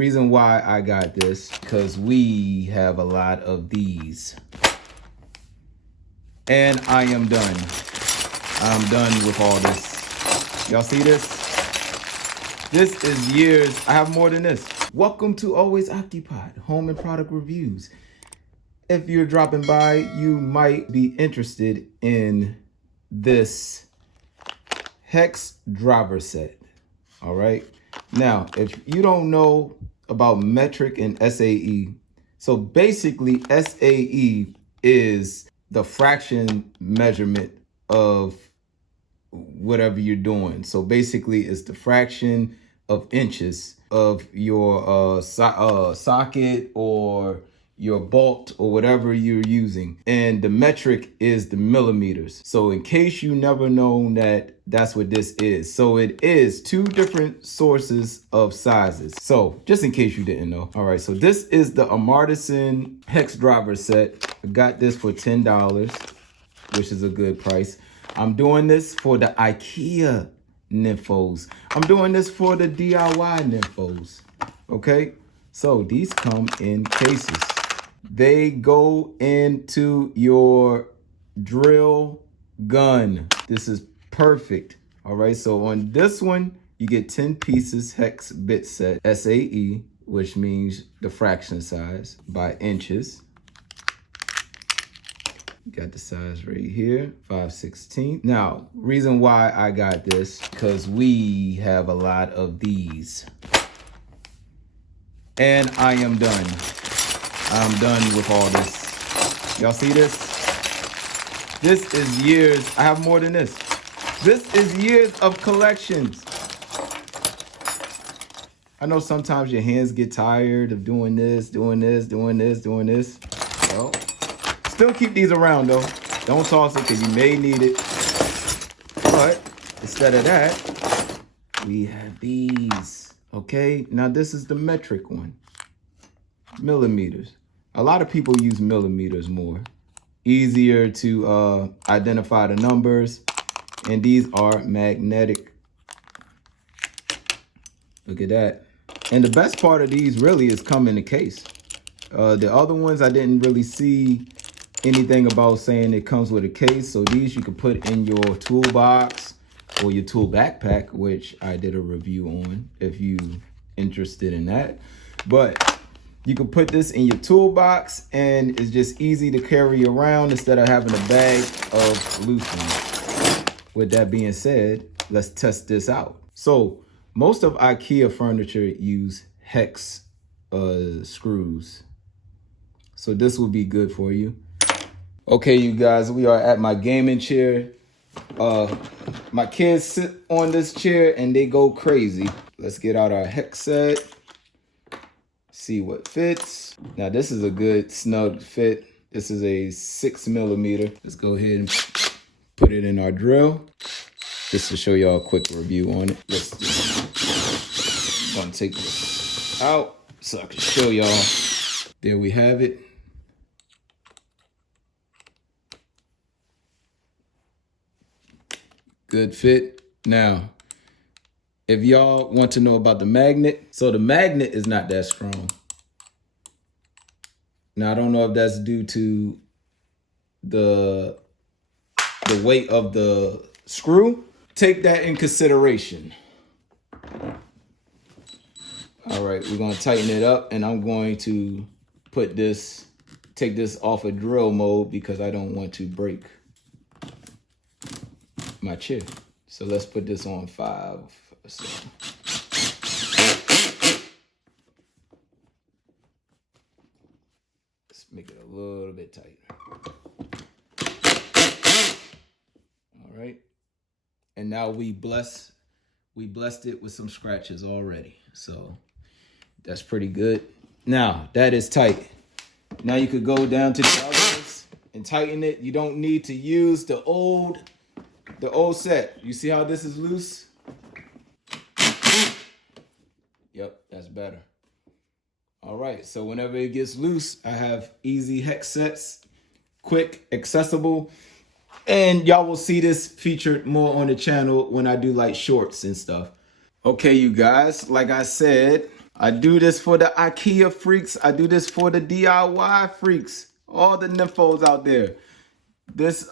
reason why I got this, because we have a lot of these. And I am done. I'm done with all this. Y'all see this? This is years. I have more than this. Welcome to Always Occupied, home and product reviews. If you're dropping by, you might be interested in this hex driver set. All right. Now, if you don't know about metric and SAE, so basically SAE is the fraction measurement of whatever you're doing. So basically it's the fraction of inches of your socket or your bolt or whatever you're using. And the metric is the millimeters. So in case you never known that, that's what this is. So it is two different sources of sizes. So just in case you didn't know. All right, so this is the Amartisan hex driver set. I got this for $10, which is a good price. I'm doing this for the IKEA nymphos. I'm doing this for the DIY nymphos. Okay, so these come in cases. They go into your drill gun. This is perfect. All right, so on this one, you get 10 pieces hex bit set, SAE, which means the fraction size by inches. Got the size right here, 5/16. Now, reason why I got this, because we have a lot of these. And I am done. I'm done with all this. Y'all see this? This is years. I have more than this. This is years of collections. I know sometimes your hands get tired of doing this, doing this, doing this, doing this. Well, still keep these around though. Don't toss it because you may need it. But instead of that, we have these. Okay, now this is the metric one. Millimeters. A lot of people use millimeters more. Easier to identify the numbers. And these are magnetic. Look at that. And the best part of these really is come in the case. The other ones I didn't really see anything about saying it comes with a case. So these you can put in your toolbox or your tool backpack, which I did a review on if you interested in that. But you can put this in your toolbox and it's just easy to carry around instead of having a bag of loose ones. With that being said, let's test this out. So most of IKEA furniture use hex screws. So this will be good for you. Okay, you guys, we are at my gaming chair. My kids sit on this chair and they go crazy. Let's get out our hex set. See what fits. Now this is a good snug fit. This is a 6mm. Let's go ahead and put it in our drill. Just to show y'all a quick review on it. Let's just gonna take this out so I can show y'all. There we have it. Good fit. Now, if y'all want to know about the magnet, so the magnet is not that strong. Now, I don't know if that's due to the weight of the screw. Take that in consideration. All right, we're gonna tighten it up and I'm going to take this off of drill mode because I don't want to break my chair. So let's put this on 5 or so. Let's make it a little bit tighter. All right. And now we blessed it with some scratches already. So that's pretty good. Now that is tight. Now you could go down to the others and tighten it. You don't need to use the old set. You see how this is loose? Yep, that's better. All right, so whenever it gets loose, I have easy hex sets, quick, accessible, and y'all will see this featured more on the channel when I do like shorts and stuff. Okay, you guys, like I said, I do this for the IKEA freaks. I do this for the DIY freaks. All the nymphos out there. This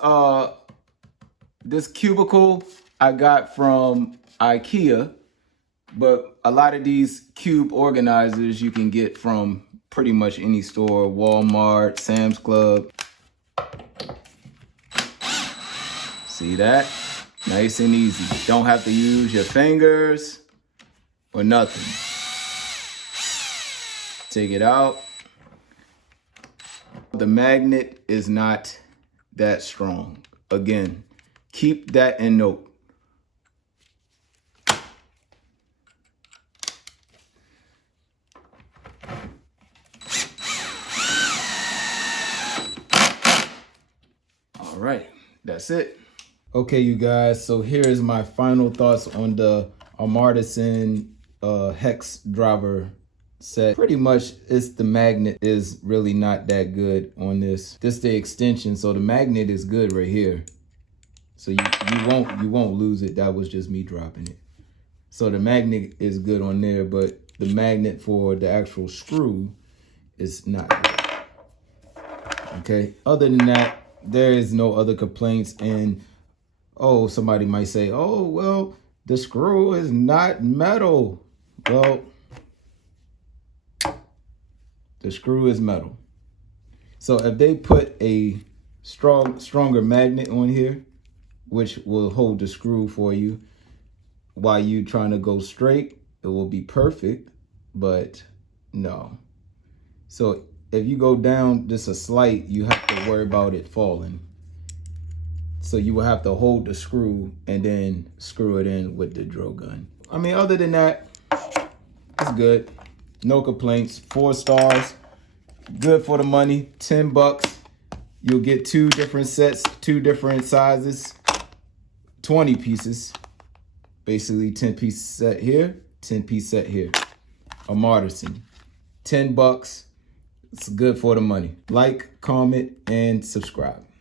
cubicle I got from IKEA, but a lot of these cube organizers you can get from pretty much any store, Walmart, Sam's Club. See that? Nice and easy. Don't have to use your fingers or nothing. Take it out. The magnet is not that strong. Again, keep that in note. All right, that's it. Okay, you guys, so here is my final thoughts on the Amartisan hex driver set. Pretty much it's the magnet is really not that good on this. This the extension, so the magnet is good right here. So you won't lose it. That was just me dropping it. So the magnet is good on there, but the magnet for the actual screw is not good. Okay, other than that, there is no other complaints. And oh, somebody might say, oh, well, the screw is not metal. Well, the screw is metal. So if they put a stronger magnet on here, which will hold the screw for you while you trying to go straight, it will be perfect, but no. So if you go down just a slight, you have to worry about it falling. So you will have to hold the screw and then screw it in with the drill gun. I mean, other than that, it's good. No complaints. 4 stars. Good for the money. $10. You'll get 2 different sets, 2 different sizes, 20 pieces. Basically 10-piece set here, 10-piece set here. Amartisan. $10. It's good for the money. Like, comment, and subscribe.